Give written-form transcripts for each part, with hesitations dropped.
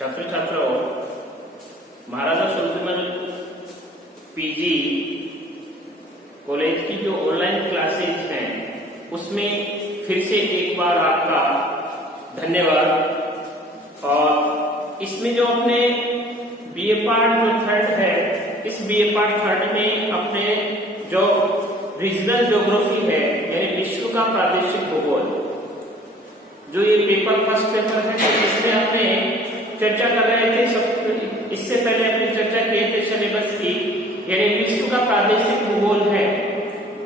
छात्र छात्राओं, महाराजा Sundarmal PG college की जो ऑनलाइन क्लासेज हैं उसमें फिर से एक बार आपका धन्यवाद। और इसमें जो अपने बीए पार्ट जो थर्ड है, इस बीए पार्ट थर्ड में अपने जो रीजनल ज्योग्राफी है यानी विश्व का प्रादेशिक भूगोल, जो ये पेपर फर्स्ट पेपर है इसमें हमने चर्चा कर रहे थे। सब इससे पहले अपनी चर्चा किए थे सिलेबस की, यानी विश्व का प्रादेशिक भूगोल है।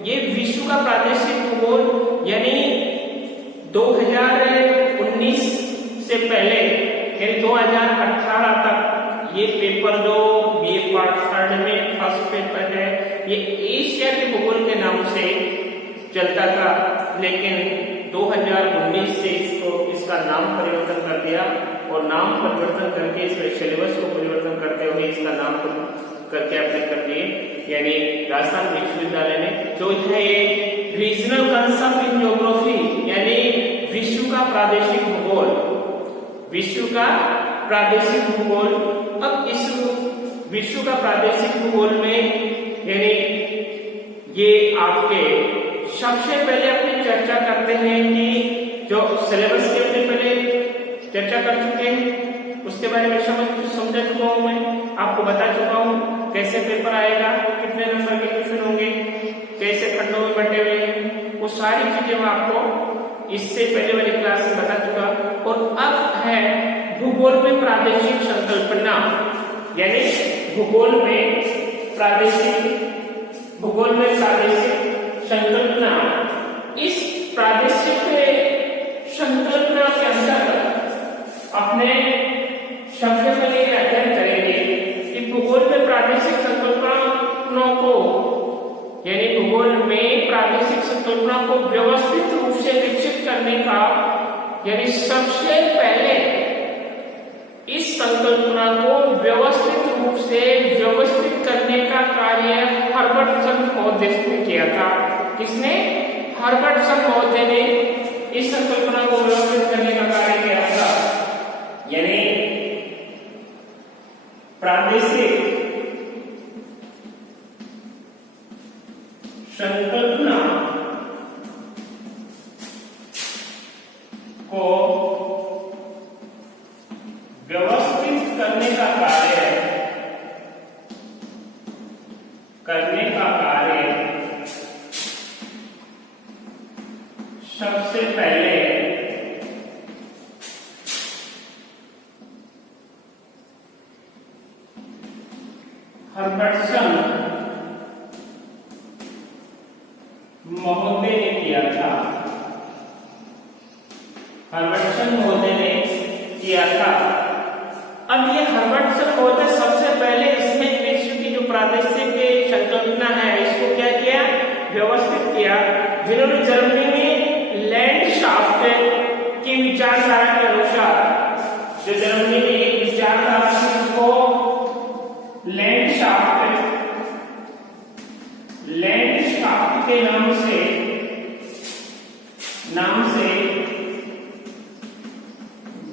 ये विश्व का प्रादेशिक भूगोल यानी 2019 से पहले यानी 2018 तक ये पेपर जो बीए पार्ट थर्ड में फर्स्ट पेपर है ये एशिया के भूगोल के नाम से चलता था, लेकिन 2019 से इसका नाम परिवर्तन कर दिया और नाम परिवर्तन करके इसमें सिलेबस को परिवर्तन करते हुए इसका नाम करके आपने कर दिए, यानी राजस्थान विश्वविद्यालय ने जो है ये रीजनल कंसेप्ट इन ज्योग्राफी यानी विश्व का प्रादेशिक भूगोल, विश्व का प्रादेशिक भूगोल। अब इस विश्व का प्रादेशिक भूगोल में यानी ये आपके सबसे पहले अपनी चर्चा करते हैं कि जो सिलेबस के अपने पहले चर्चा कर चुके हैं उसके बारे में समझा चुका हूं, मैं आपको बता चुका हूं कैसे पेपर आएगा, कितने नंबर के क्वेश्चन होंगे, कैसे खंडों में बटे हुए हैं, वो सारी चीजें मैं आपको इससे पहले वाली क्लास में बता चुका। और अब है भूगोल में प्रादेशिक संकल्पना, यानी भूगोल में प्रादेशिक संकल्पना। इस प्रादेशिक संकल्पना के अंतर्गत अपने सबसे पहले अध्ययन करेंगे कि भूगोल में प्रादेशिक संकल्पनाओं को यानी भूगोल में प्रादेशिक संकल्पना को व्यवस्थित रूप से विकसित करने का यानी सबसे पहले इस संकल्पना को व्यवस्थित रूप से व्यवस्थित करने का कार्य हर्बर्टसन महोदय ने किया था। किसने? हर्बर्टसन महोदय ने इस संकल्पना को व्यवस्थित करने का कार्य किया था, यानी प्रादेशिक संकल्पना को व्यवस्थित करने का कार्य सबसे पहले हर्बर्टसन महोदय ने किया था। हर्बर्टसन महोदय ने किया था। अब ये हर्बर्टसन महोदय सबसे पहले इसमें विश्व की जो प्रादेशिक संकल्पना है इसको क्या किया? व्यवस्थित किया। जिन्होंने जर्मनी में लैंडशाफ्ट की विचारधारा के अनुसार, जो जर्मनी में एक विचारधारा थी उसको लैंडशाफ्ट के नाम से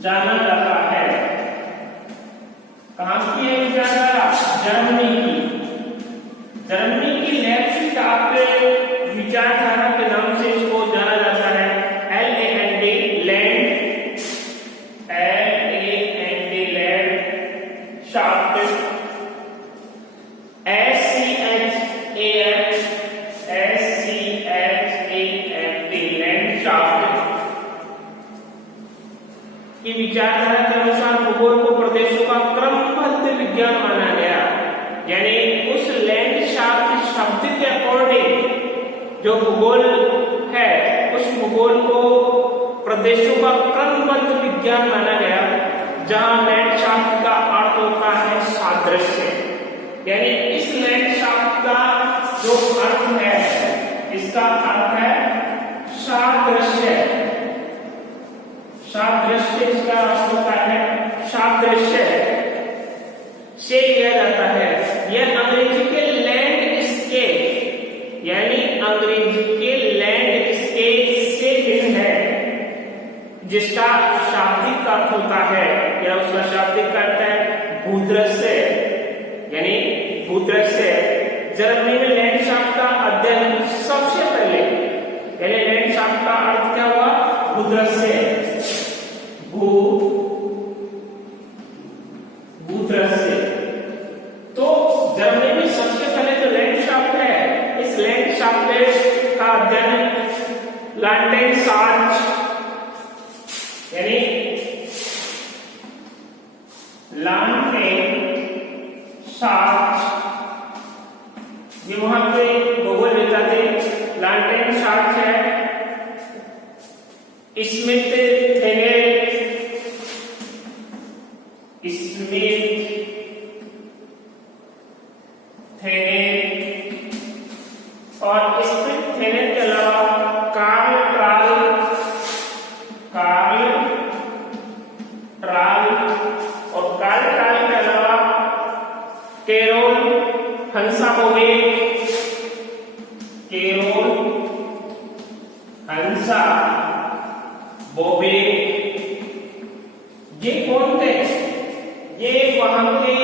जाना जाता है। कहां की है विचारधारा? जर्मनी की लैंडशाफ्ट विचारधारा के नाम से इसको जाना जाता है। LAND लैंडशाफ्ट, की विचारधारा के अनुसार भूगोल को प्रदेशों का क्रमबद्ध विज्ञान माना गया, यानी उस लैंडशाफ्ट शब्द के अकॉर्डिंग जो भूगोल है उस भूगोल को प्रदेशों का क्रमबद्ध विज्ञान माना गया, जहां लैंडशाफ्ट का अर्थ होता है सादृश्य, यानी इस लैंडशाफ्ट का जो अर्थ है इसका अर्थ है सादृश्य। इसका अर्थ होता है सादृश्य से लिया जाता है। यह अंग्रेजी के लैंडस्केप यानी अंग्रेजी के लैंडस्केप से भिन्न है, जिसका शाब्दिक अर्थ होता है या उसका शाब्दिक भूदृश्य यानी भूदृश्य। जर्मनी में लैंडस्केप का अध्ययन सबसे पहले, यानी लैंडस्केप का अर्थ क्या हुआ? भूदृश्य, भूदृश्य। तो जर्मनी में सबसे पहले जो लैंडस्केप है, इस लैंडस्केप का अध्ययन लैंडस्केप यानी ये वहां पे भूगोल वेता थे। लैंडस्केप है स्मिथ और स्मिथ के अलावा कार्ल ट्राल और कार्ल ट्राल के अलावा कैरोल हंसाबोवे, ये कौन थे? ये वहां के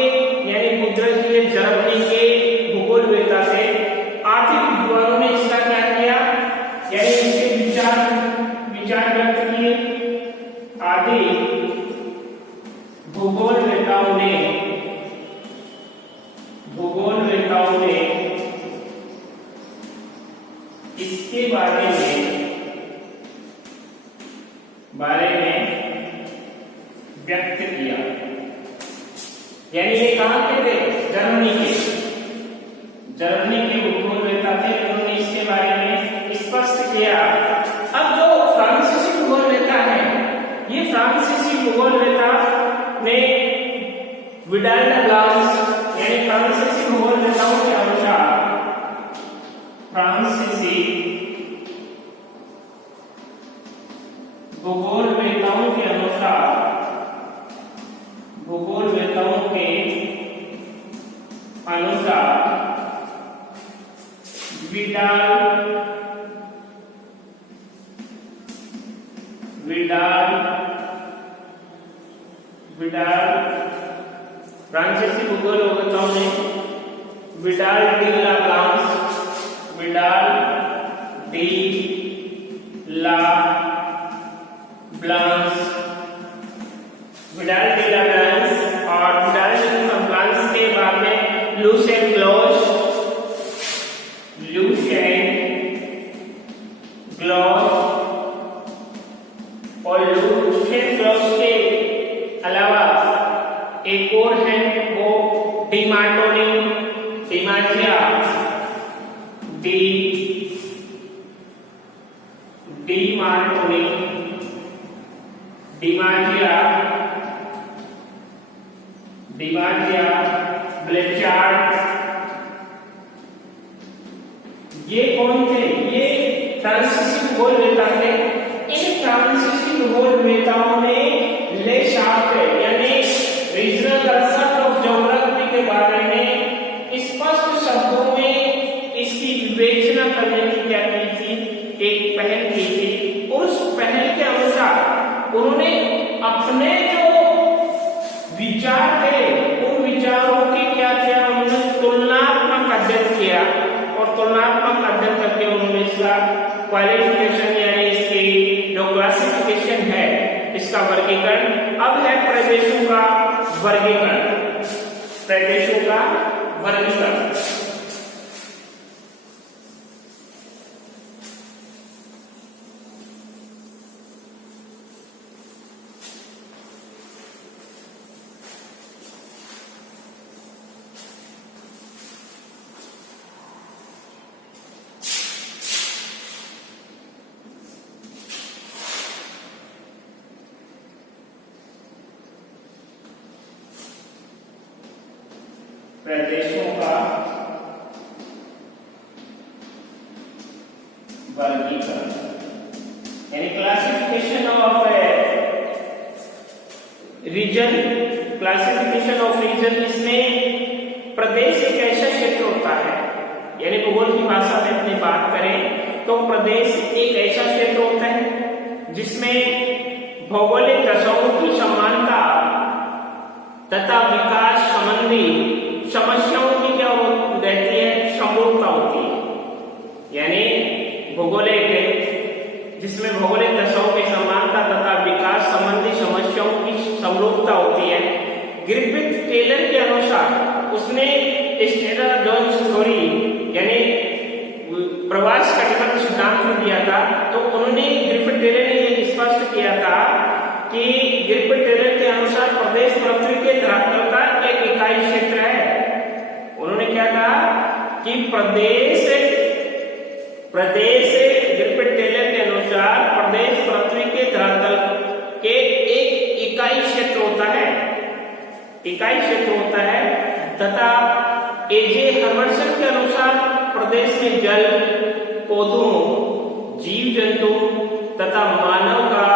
यानी भूदृश्य जर्मनी के भूगोल वेता थे। आर्थिक विद्वानों ने इसका क्या किया, यानी इसके विचार व्यक्त किए। आदि भूगोल वेताओं ने इसके बारे में व्यक्त किया। यानी ये कहां के थे? जर्मनी के भूगोल वेता थे। उन्होंने इसके बारे में स्पष्ट किया। अब जो फ्रांसीसी भूगोल वेता है, ये फ्रांसीसी भूगोल वेता ने विडाल द ब्लांस यानी फ्रांसीसी भूगोल वेताओं के अनुसार फ्रांसीसी भूगोल वेताओं के अनुसार विडाल फ्रांसीसी भूगोल वेताओं ने विडाल डी ला ब्लांस और विडाल डी ला ब्लांस के बाद में लुसियन ग्लॉस और लुसियन ग्लॉस के अलावा एक और है वो डिमाजिया ब्लेचार्ड। ये कौन थे? ये फ्रांसीसी भूगोल वेता थे। इन फ्रांसीसी भूगोल वेताओं ने ले शाफ्ट यानी रीजनल कंसेप्ट ऑफ ज्योग्राफी के बारे में स्पष्ट शब्दों में इसकी विवेचना करने की क्या की थी? एक पहल की थी। उस पहल के अनुसार उन्होंने अपने जो विचार थे, उन विचारों की क्या किया? उन्होंने तुलनात्मक अध्ययन किया और तुलनात्मक अध्ययन करके उन्होंने इसका क्वालिफिकेशन यानी इसकी जो क्लासिफिकेशन है, इसका वर्गीकरण। अब है प्रदेशों का वर्गीकरण। प्रदेशों का वर्गीकरण यानी क्लासिफिकेशन ऑफ रीजन। इसमें प्रदेश एक ऐसा क्षेत्र होता है, यानी भूगोल की भाषा में अपनी बात करें तो प्रदेश एक ऐसा क्षेत्र होता है जिसमें भौगोलिक दशाओं की समानता तथा विकास संबंधी समस्याओं की क्या रहती है, समरूपता होती है। यानी भौगोलिक, जिसमें भौगोलिक दशाओं की समानता तथा विकास संबंधी समस्याओं की समरूपता होती है। ग्रिफिथ टेलर के अनुसार उसने स्टेलर जोन्स थ्योरी यानी प्रवास कटिबंध सिद्धांत में दिया था। तो उन्होंने ग्रिफिथ टेलर ने ये स्पष्ट किया था कि ग्रिफिथ टेलर के अनुसार प्रदेश पृथ्वी के धरातल का एक इकाई क्षेत्र है। उन्होंने क्या कहा कि प्रदेश ग्रिफिथ टेलर के अनुसार प्रदेश पृथ्वी के धरातल के एक इकाई क्षेत्र होता है, तथा एजे हर्मनसन के अनुसार प्रदेश में जल, पौधों, जीव जंतु तथा मानव का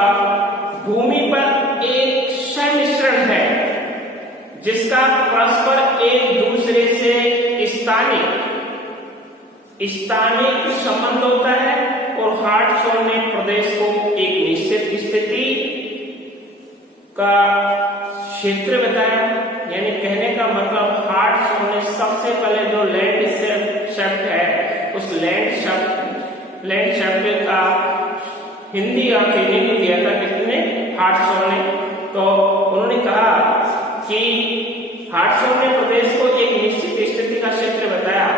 भूमि पर एक सम्मिश्रण है, जिसका परस्पर एक दूसरे से स्थानिक संबंध होता है। और हार्टशॉ ने प्रदेश को एक निश्चित स्थिति का क्षेत्र बताया। यानी कहने का मतलब हार्टशॉ ने सबसे पहले जो लैंडस्केप है उस लैंडस्केप का हिंदी अर्थ नहीं दिया था किसने, हार्टशॉ ने। तो उन्होंने कहा कि हार्टशॉ ने प्रदेश को एक निश्चित स्थिति का क्षेत्र बताया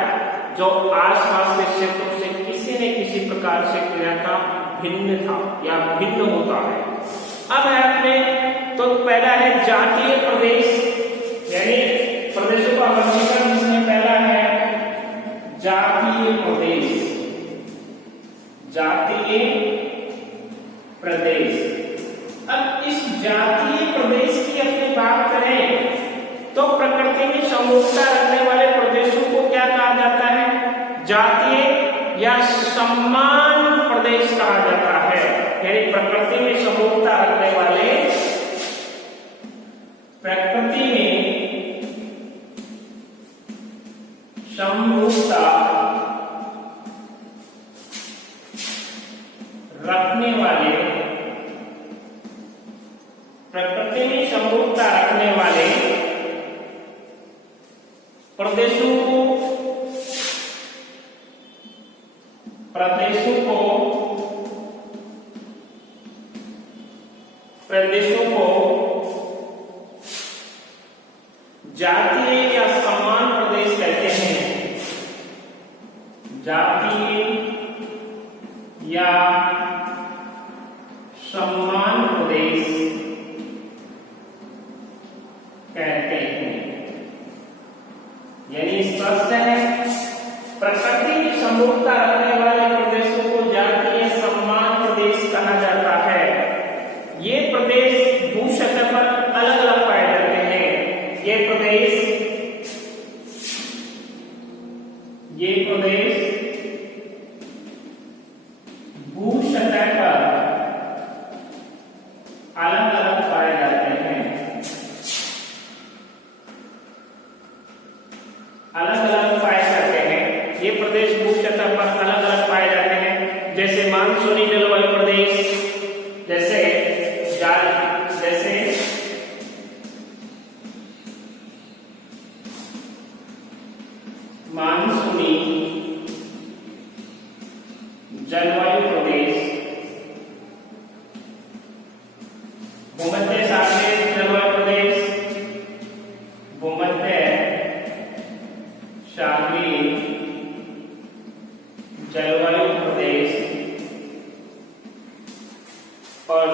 जो आसपास के क्षेत्रों से किसी न किसी प्रकार से क्या था, भिन्न था या भिन्न होता है। अब है अपने तो पहला है जातीय प्रदेश, यानी प्रदेशों का वर्गीकरण जिसमें पहला है जातीय प्रदेश। अब इस जातीय प्रदेश की अपनी बात करें तो प्रकृति में समरूपता रखने वाले प्रदेशों को क्या कहा जाता है, जातीय या समान प्रदेश कहा जाता है। यानी प्रकृति में समरूपता रखने वाले, प्रकृति में समरूपता रखने वाले प्रदेशों को जातीय या समान प्रदेश कहते हैं। जातीय या समान प्रदेश कहते हैं। यानी स्पष्ट है, प्रकृति की समरूपता रखने वाले प्रदेशों को जातीय समान प्रदेश कहा जाता है। ये प्रदेश भू सतह पर अलग अलग पाए जाते हैं। ये प्रदेश भू सतह पर अलग अलग पाए जाते हैं। ये प्रदेश भू सतह पर अलग अलग पाए जाते हैं, जैसे मानसूनी जलवायु प्रदेश, जैसे मानसूनी जलवायु प्रदेश, भूमध्य सागरीय जलवायु प्रदेश, भूमध्य सागरीय जलवायु प्रदेश और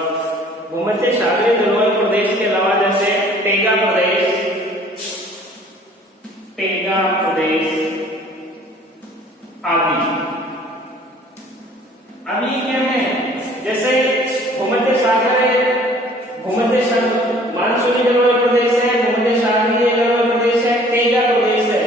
भूमध्य सागरीय जलवायु प्रदेश के अलावा जैसे टैगा प्रदेश आदि। अभी क्या है, जैसे भूमध्य मानसूनी जलवायु प्रदेश है, भूमध्य सागरीय जलवायु प्रदेश है, टैगा प्रदेश है।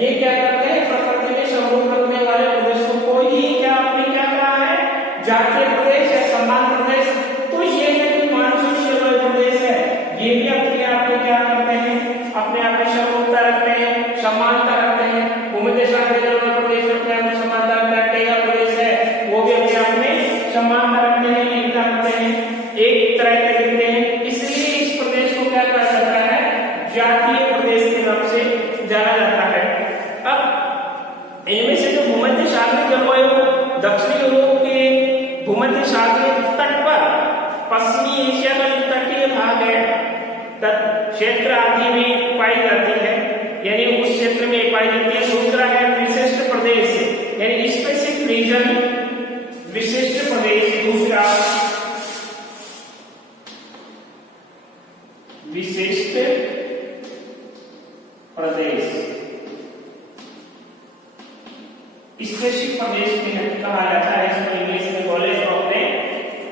ये क्या करते हैं, प्रकृति में समरूप रखने वाले प्रदेशों को ही क्या कहा है, जातीय प्रदेश या समान प्रदेश। तो ये जो मानसूनी जलवायु प्रदेश है, ये भी अपने आप में क्या करते हैं, अपने आप में समरूपता रखते हैं, समानता रखते हैं। भूमध्य सागरीय जलवायु प्रदेश अपने आप में समानता रखता है, टैगा प्रदेश है वो भी अपने आप में समानता रखते हैं, एकता रखते हैं, एक तरह के दिखते हैं। इसलिए इस प्रदेश को क्या कहा जाता है, जातीय प्रदेश के नाम से जाना जाता है। अब इनमें से जो भूमध्य सागरीय जलवायु दक्षिणी यूरोप के भूमध्य सागरीय तट पर पश्चिमी एशिया का जो तटीय भाग है क्षेत्र आदि में पाई जाती है, यानी उस क्षेत्र में पाई जाती है। दूसरा है विशिष्ट प्रदेश, यानी स्पेसिफिक रीजन, विशिष्ट प्रदेश। दूसरा विशिष्ट प्रदेश, स्पेसिफिक प्रदेश में कहा जाता है, इसको इंग्लिश में बोले तो अपने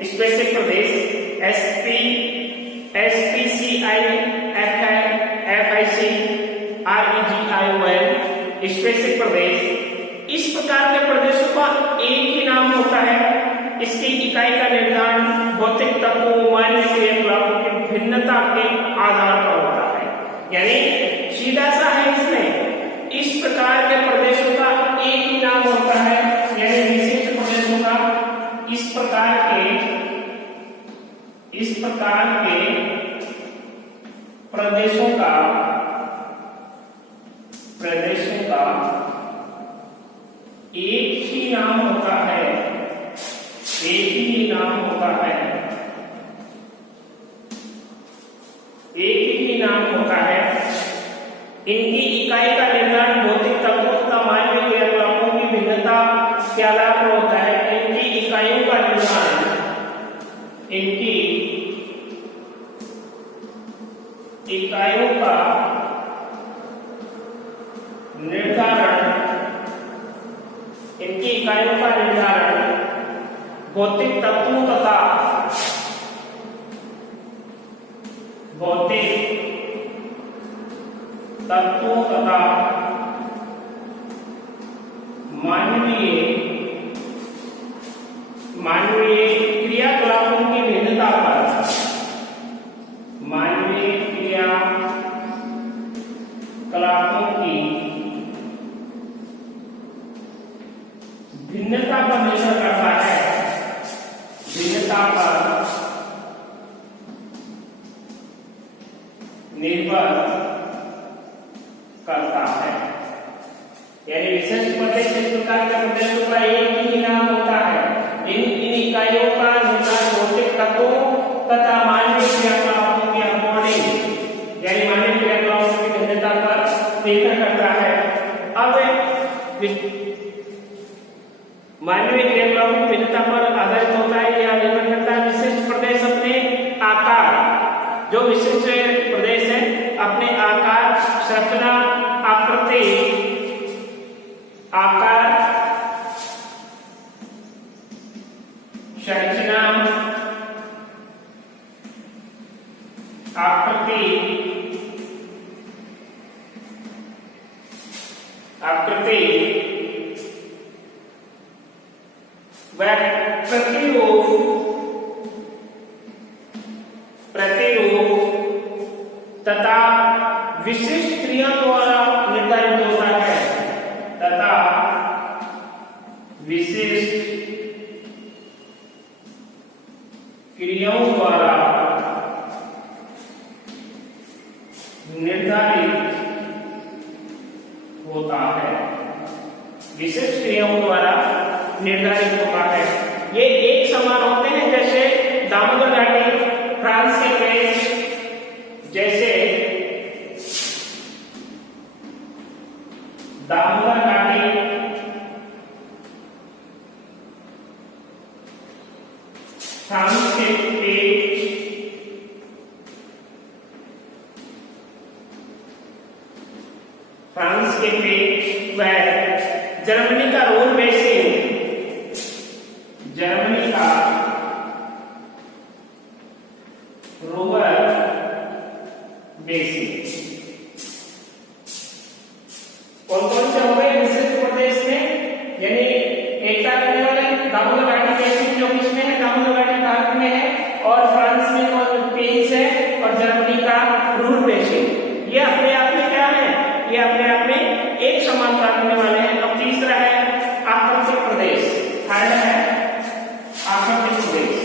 स्पेसिफिक प्रदेश SPCIFICREGION स्पेसिफिक प्रदेश। इस प्रकार के प्रदेशों का एक ही नाम होता है। इसकी इकाई का निर्धारण भौतिक तत्वों, मानवीय क्रियाकलापों की भिन्नता के आधार पर होता है, यानी सीधा सा है इसमें इस प्रकार के प्रदेशों का एक ही नाम होता है, यानी विशिष्ट प्रदेशों का इस प्रकार के प्रदेशों का एक ही नाम होता है, एक ही नाम होता है, एक ही नाम होता है। इनकी इकाई का निर्धारण भौतिक तत्वों तथा मानवीय क्रियाकलापों की भिन्नता के आधार पर होता है। इनकी इकाइयों का निर्धारण भौतिक तत्वों तथा मानवीय क्रियाकलापों की भिन्नता पर निर्भर करता है, निर्भर करता है। यानी विशिष्ट प्रदेश इस प्रकार के प्रदेशों का एक ही नाम होता है। इन इकाइयों का निर्धारण भौतिक तत्वों तथा मानवीय क्रियाकलापों के अकॉर्डिंग, यानी मानवीय क्रियाकलापों की भिन्नता पर निर्भर करता है। अब मानवीय क्रियाकलापों की भिन्नता पर आधारित होता है, यह निर्भर करता है विशिष्ट प्रदेश अपने आकार, जो विशिष्ट प्रदेश है अपने आकार, संरचना, आकृति, आकृति व प्रतिरूप तथा विशिष्ट क्रिया द्वारा निर्धारित होता है, तथा विशिष्ट क्रियाओं द्वारा निर्धारित होता है, विशिष्ट क्रियाओं द्वारा निर्धारित होता है। ये एक समान होते हैं, जैसे दामोदर घाटी, फ्रांस के पेच, जैसे दामोदर घाटी, फ्रांस के पेच, व जर्मनी का रूर बेसिन, जर्मनी का रोवर बेसिन। कौन से हो गए विशिष्ट प्रदेश में, यानी एकता करने वाले दामोदर घाटी बेसिन जो किसमें है, दामोदर घाटी भारत में है, और फ्रांस में कौन पेच है, और जर्मनी का रूर बेसिन। ये अपने आप में क्या है, ये अपने आप में एक समानता रखने वाले हैं। अब तीसरा है आकृतिक प्रदेश, थर्ड है आकृतिक प्रदेश।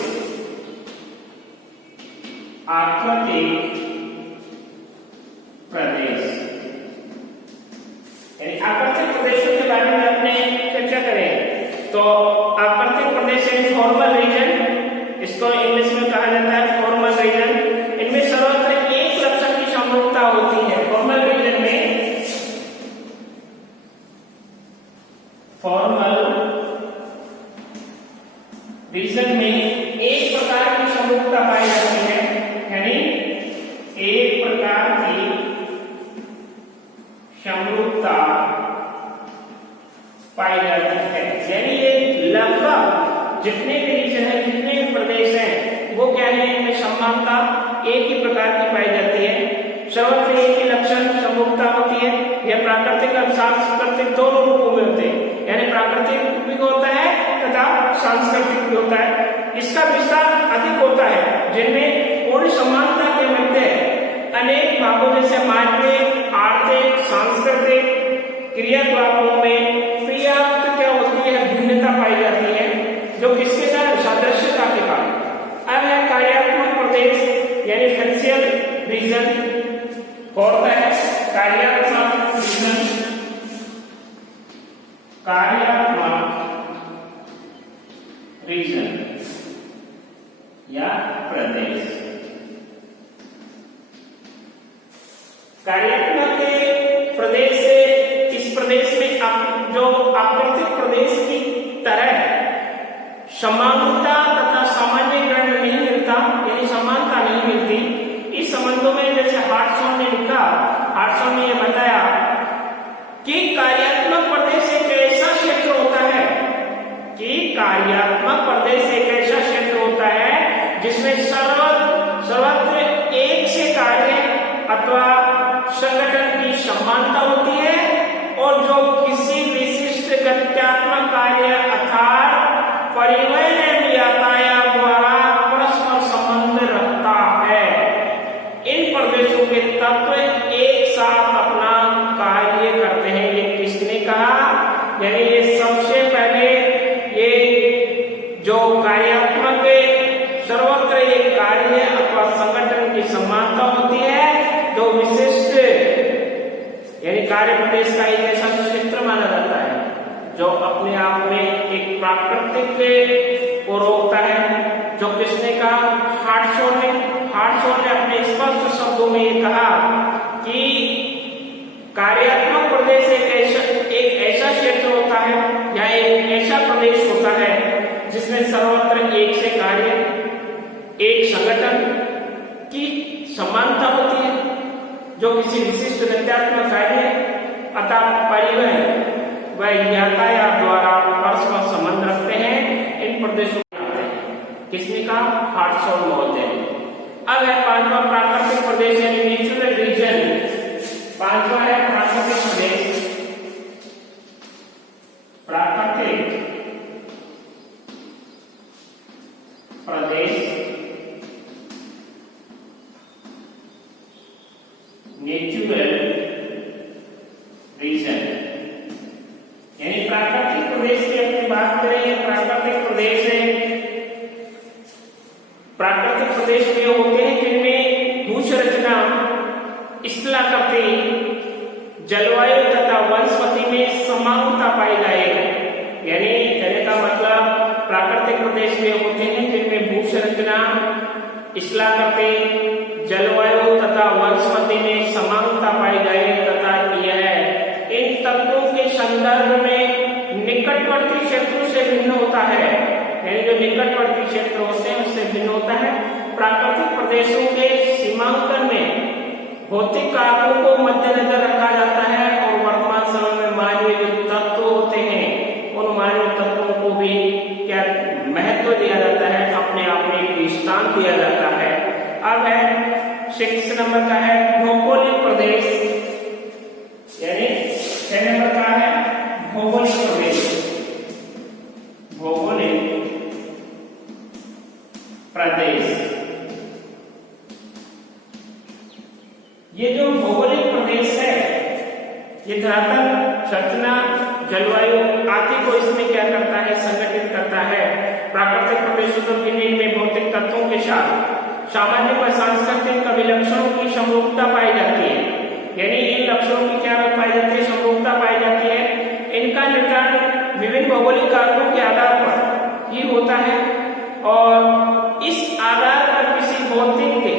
आकृतिक आकृतिक प्रदेशों के बारे में अपने चर्चा करें तो आकृतिक प्रदेश फॉर्मल रीजन, इसको इंग्लिश में कहा जाता है फॉर्मल रीजन। इनमें सर्वत्र एक लक्षण की समरूपता होती है। फॉर्मल रीजन में, फॉर्मल रीजन में एक प्रकार की समरूपता पाई जाती है, यानी एक प्रकार की समरूपता पाई जाती है। यानी ये लगभग जितने भी रीजन है, जितने भी प्रदेश हैं, वो क्या है, इनमें समानता एक ही प्रकार की पाई जाती है। सर्वत्र एक ही लक्षण समरूपता होती है। यह प्राकृतिक और सांस्कृतिक दोनों रूपों में होते हैं, यानी प्राकृतिक भी होता है तथा सांस्कृतिक भी होता है। इसका विस्तार अधिक होता है जिनमें पूर्ण समानता के मध्य अनेक भागों जैसे मानवीय, आर्थिक, सांस्कृतिक क्रियाकलापों में पर्याप्त क्या होती है, भिन्नता पाई जाती है, जो किसके साथ, सादृश्यता के कारण। अब है कार्यात्मक प्रदेश यानी फंक्शनल रीजन। होता है कार्यात्मक रीजन, कार्यात्मक रीजन या प्रदेश। कार्यात्मक प्रदेश से इस प्रदेश में जो आकृतिक प्रदेश की तरह समानता तथा सामान्यीकरण नहीं मिलता, यानी समानता नहीं मिलती। इस संबंधों में जैसे हार्टसॉन ने लिखा, हार्टसॉन ने यह बताया कि कार्यात्मक प्रदेश एक ऐसा क्षेत्र होता है, कि कार्यात्मक प्रदेश एक ऐसा क्षेत्र होता है जिसमें सर्वत्र एक से कार्य अथवा संगठन की समानता होती है, और जो किसी विशिष्ट गत्यात्मक कार्य अर्थात परिवहन एवं यातायात द्वारा परस्पर संबंध रखता है। इन प्रदेशों के तत्व एक साथ अपना कार्य करते हैं। ये किसने कहा, यानी ये सबसे पहले ये जो कार्यात्मक सर्वत्र एक कार्य अथवा संगठन की समानता होती है, जो विशिष्ट यानी कार्य प्रदेश का एक ऐसा क्षेत्र माना जाता है जो अपने आप में एक प्राकृतिक को रोकता है। जो किसने कहा, हार्टसॉन ने अपने स्पष्ट शब्दों में ये कहा कि कार्यात्मक प्रदेश एक ऐसा क्षेत्र होता है या एक ऐसा प्रदेश होता है जिसमें सर्वत्र एक से कार्य, एक संगठन की समानता होती है, जो किसी विशिष्ट गत्यात्मक कार्य अथवा परिवहन व यातायात द्वारा परस्पर संबंध रखते हैं। इन प्रदेशों में किसने कहा, हार्टसॉन महोदय। अब है पांचवा प्राकृतिक प्रदेश यानी नेचुरल रीजन। पांचवा है प्राकृतिक प्रदेश। प्राकृतिक प्रदेश नेचुरल रीजन, यानी प्राकृतिक प्रदेश की अपनी बात करें। प्राकृतिक प्रदेश है, प्राकृतिक प्रदेश वे होते हैं जिनमें भू संरचना, स्थलाकृति, जलवायु तथा वनस्पति में समानता पाई जाए। यानी कहने का मतलब प्राकृतिक प्रदेश वे होते हैं जिनमें भू संरचना, स्थलाकृति, जलवायु तथा वनस्पति में समानता पाई जाए तथा यह इन तत्वों के संदर्भ में निकटवर्ती क्षेत्रों से भिन्न होता है। यानी जो निकटवर्ती क्षेत्र होते हैं उससे भिन्न होता है। प्राकृतिक प्रदेशों के सीमांकन में भौतिक कारकों को मद्देनजर रखा जाता है और वर्तमान समय में मानवीय जो तत्व होते हैं उन मानवीय तत्वों को भी क्या महत्व दिया जाता है, अपने आप में एक स्थान दिया जाता है। अब है 6 नंबर का है भौगोलिक प्रदेश, यानी 6 नंबर का है भौगोलिक प्रदेश। भौगोलिक प्रदेश, ये जो भौगोलिक प्रदेश है ये धरातल संरचना, जलवायु आदि को इसमें क्या करता है, संगठित करता है। प्राकृतिक प्रदेशों में भौतिक तत्वों के साथ सामाजिक व सांस्कृतिक विलक्षणों की समरूपता पाई जाती है। यानी इन लक्षणों अक्षरों की क्या पाई जाती है, समरूपता पाई जाती है। इनका निर्धारण विभिन्न भौगोलिक कारकों के आधार पर ही होता है और इस आधार पर किसी भौतिक के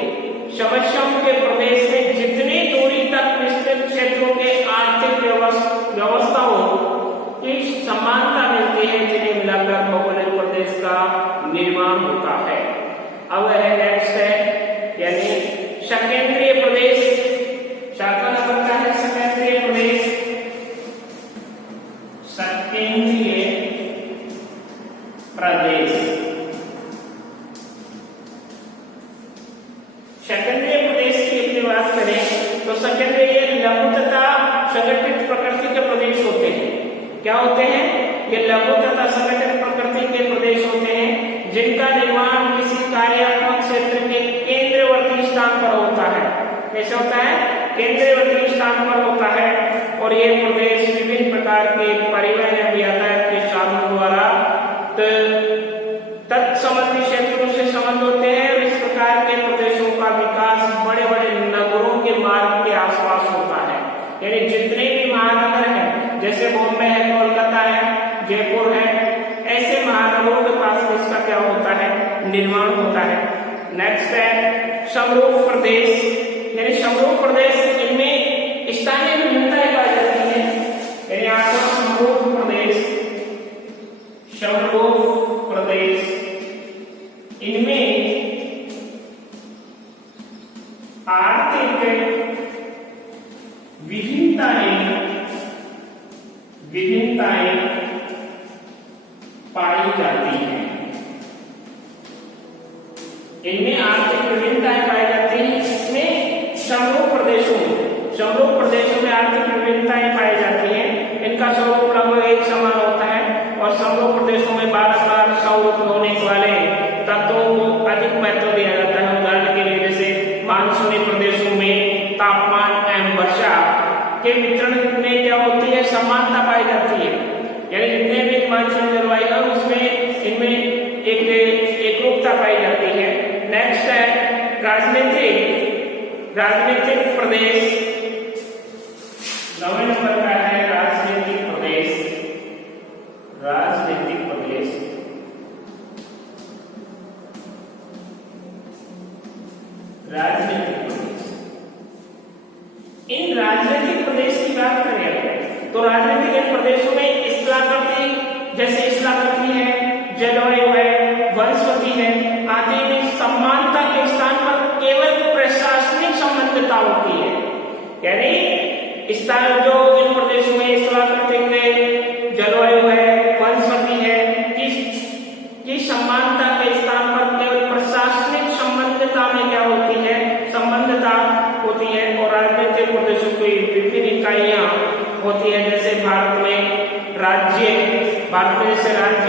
समस्याओं के प्रदेश में जितनी दूरी तक विस्तृत क्षेत्रों के आर्थिक व्यवस्थाओं की समानता मिलती है, जिन्हें मिलाकर भौगोलिक प्रदेश का निर्माण होता है। अब नेक्स्ट है यानी सकेंद्रीय प्रदेश, शाखा नंबर का है सकेंद्रीय प्रदेश। सकेंद्रीय प्रदेश, सकेंद्रीय प्रदेश की यदि बात करें तो सकेंद्रीय लघु तथा संगठित प्रकृति के प्रदेश होते हैं। क्या होते हैं? ये लघु तथा संगठित प्रकृति के प्रदेश होते हैं जिनका निर्माण किसी कार्यात्मक क्षेत्र के केंद्रवर्ती स्थान पर होता है। कैसे होता है? केंद्रवर्ती स्थान पर होता है और ये प्रदेश विभिन्न प्रकार के परिवहन या यातायात के साधनों द्वारा तत्संबंधी क्षेत्रों से संबंध होते हैं और इस प्रकार के प्रदेशों का विकास बड़े बड़े नगरों के मार्ग के आसपास होता है। यानी जितने भी महानगर हैं, जैसे बॉम्बे है, कोलकाता है, जयपुर है, ऐसे महानगरों के पास इसका क्या होता है? निर्माण होता है। नेक्स्ट है समरूप प्रदेश, यानी समरूप प्रदेश, इनमें स्थानीय विभिन्नताएं पाई जाती है। यानी आपका समरूप प्रदेश, समरूप प्रदेश, इनमें आर्थिक विभिन्नताएं पाई जाती हैं। इनमें आर्थिक विभिन्नताएं पाई जाती हैं। इसमें समरूप प्रदेशों में आर्थिक विभिन्नताएं पाई जाती हैं। इनका स्वरूप लगभग एक समान होता है और समरूप प्रदेशों में बार-बार स्वरूप होने वाले तत्वों को अधिक महत्व दिया जाता है। उदाहरण के लिए जैसे मानसूनी प्रदेशों में तापमान एवं वर्षा के वितरण में क्या होती है? समानता पाई जाती है। यानी जितने भी मानसूनी जलवायु है उसमें इनमें एक एकरूपता पाई जाती है। नेक्स्ट है राजनीतिक प्रदेश, 9वें नंबर का है राजनीतिक प्रदेश। इन राजनीतिक प्रदेश की बात करें तो राजनीतिक प्रदेशों में स्थलाकृति, जैसे स्थलाकृति है, जलवायु है, वनस्पति है आदि में समानता के स्थान पर केवल प्रशासनिक संबंधता होती है। यानी जो इन प्रदेशों में स्थलाकृति, जलवायु है, वनस्पति है, की समानता के स्थान पर केवल प्रशासनिक संबंधता में क्या होती है? संबंधता होती है। और राजनीतिक प्रदेशों की विभिन्न इकाइयां होती है, जैसे भारत में राज्य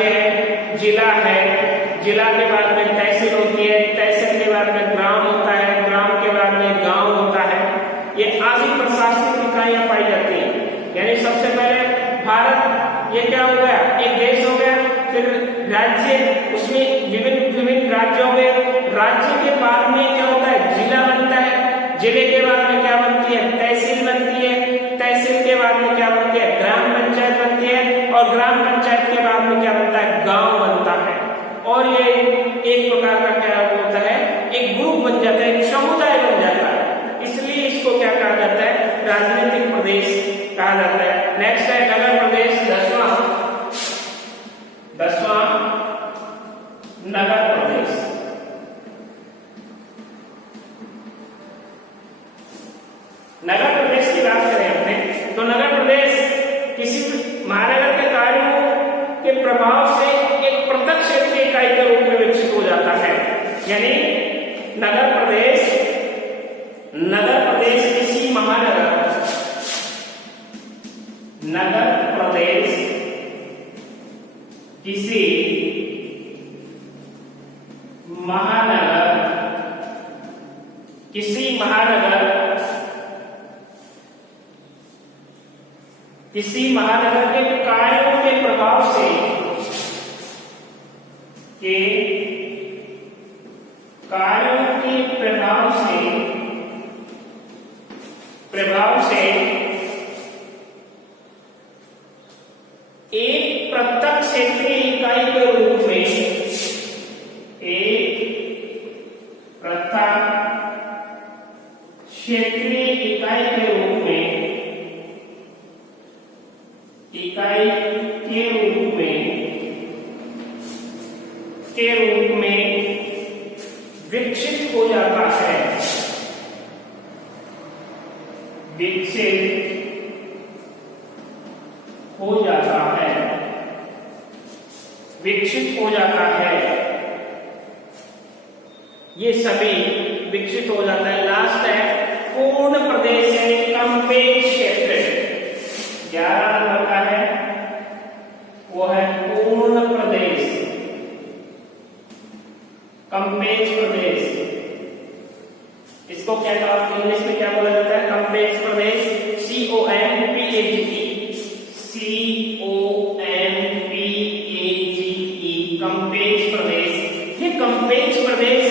है, जिला है, जिला के बाद में तहसील होती है, तहसील के बाद में ग्राम होता है, ग्राम के बाद में गांव होता है। ये आदि प्रशासनिक इकाइयां पाई जाती हैं। यानी सबसे पहले भारत ये क्या हो गया? एक देश हो गया। फिर राज्य, उसमें विभिन्न राज्यों में, राज्य के बाद में क्या होता है? जिला बनता है। जिले के बाद में क्या बनती है? तहसील बनती है। तहसील के बाद में क्या बनती है? ग्राम पंचायत बनती है और ग्राम पंचायत के बाद में क्या बनता है? गांव बनता है। और ये एक प्रकार का क्या होता है? एक ग्रुप बन जाता है, एक समुदाय बन जाता है। इसलिए इसको क्या कहा जाता है? राजनीतिक प्रदेश कहा जाता है। नेक्स्ट है नगर प्रदेश, 10वां नगर प्रदेश। नगर प्रदेश की बात करें अपने तो नगर प्रदेश किसी महानगर के कार्यों के प्रभाव से एक पृथक क्षेत्रीय इकाई के रूप में विकसित हो जाता है। यानी नगर प्रदेश किसी महानगर, किसी महानगर के कार्यों के प्रभाव से प्रभाव से क्षेत्रीय इकाई के रूप में विकसित हो जाता है, विकसित हो जाता है। ये सभी विकसित हो जाता है। लास्ट है पूर्ण प्रदेश है, कंपेज क्षेत्र। 11 नंबर का है वो है पूर्ण प्रदेश, कंपेज प्रदेश। इसको क्या इंग्लिश में क्या बोला जाता है? कंपेज प्रदेश, COMPAGE, कंपेज प्रदेश। ये कंपेज प्रदेश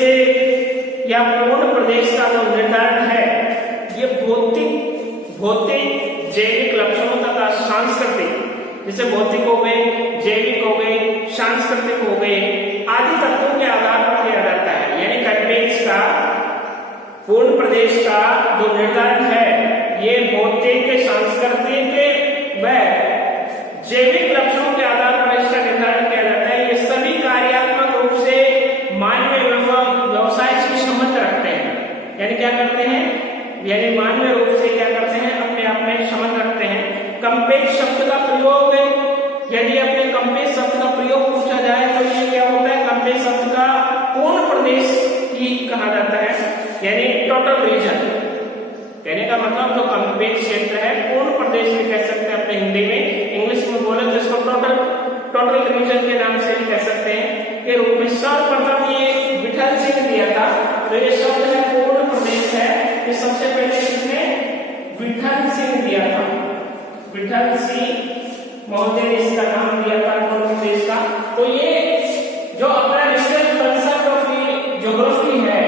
या पूर्ण प्रदेश का जो निर्धारण है, ये भौतिक जैविक लक्षणों तथा सांस्कृतिक, जैसे भौतिक हो गए, जैविक हो गए, सांस्कृतिक हो गए, आदि तत्वों के आधार पर किया जाता है। यानी कंपेज का, पूर्ण प्रदेश का जो निर्धारण है, ये भौतिक, सांस्कृतिक व जैविक लक्षणों के आधार पर इसका निर्धारण किया जाता है। ये सभी कार्यात्मक रूप से मानवीय व्यवसाय से संबंध रखते हैं। यानी क्या करते हैं? यानी मानवीय रूप से क्या करते हैं? अपने आप में संबंध रखते हैं। कंपेज शब्द का प्रयोग, यदि अपने कंपेज शब्द का प्रयोग पूछा जाए तो ये क्या होता है? कंपेज शब्द का पूर्ण प्रदेश ही कहा जाता है, यानी टोटल रीजन। कहने का मतलब जो कंपेज क्षेत्र है, पूर्ण प्रदेश भी कह सकते हैं अपने हिंदी में। इंग्लिश में बोले तो इसको टोटल रीजन के नाम से भी कह सकते हैं के रूप में। सर्वप्रथम ये विठल सिंह दिया था, तो ये शब्द है पूर्ण प्रदेश है, ये सबसे पहले इसने विठल सिंह दिया था। विठल सिंह महोदय ने इसका नाम दिया था पूर्ण प्रदेश का। तो ये जो अपना रिसर्च कंसेप्ट ऑफ ज्योग्राफी है,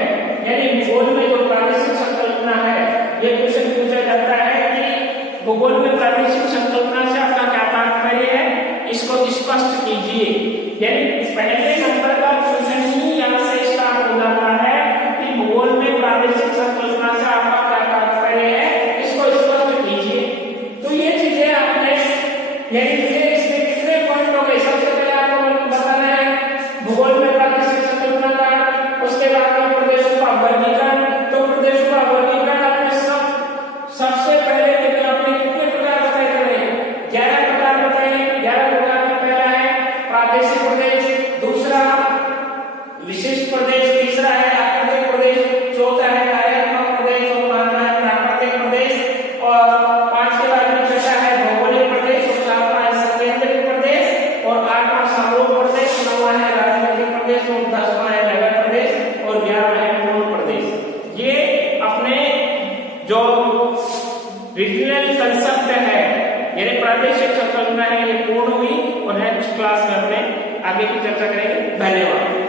यानी भूगोल में जो प्रादेशिक संकल्पना है, ये क्वेश्चन पूछा जाता है कि भूगोल में प्रादेशिक संकल्पना से आपका क्या तात्पर्य है, इसको स्पष्ट कीजिए। यानी पहले नंबर का क्वेश्चन ही यहाँ से स्टार्ट हो जाता है कि भूगोल में प्रादेशिक संकल्पना से आपका क्या तात्पर्य है, इसको स्पष्ट कीजिए। तो ये चीजें आपने, यानी इसमें कितने पॉइंट हो गए? सबसे पहले आपको बताना है भूगोल में प्रादेशिक संकल्पना का, उसके बाद में प्रदेशों का वर्गीकरण। तो प्रदेशों का वर्गीकरण आपने सबसे पहले आपने कितने प्रकार बताए थे? 11 प्रकार बताए। 11 प्रकार में पहला है प्रादेशिक प्रदेश, दूसरा विशिष्ट प्रदेश, तीसरा है आकृतिक प्रदेश, चौथा है कार्यात्मक प्रदेश और पांचवा है प्राकृतिक प्रदेश, और 5 के बाद में छठा है भौगोलिक प्रदेश, और 7वां है संकेंद्रित प्रदेश, और 8वां सामूहिक प्रदेश, 9वां है राजनीतिक प्रदेश, और 10वां है नगर प्रदेश, और 11वां है पूर्ण प्रदेश। ये अपने जो रीजनल कंसेप्ट है, यानी प्रादेशिक संकल्पना है, ये पूर्ण हुई। और नेक्स्ट क्लास में अपने आगे की चर्चा करेंगे। धन्यवाद।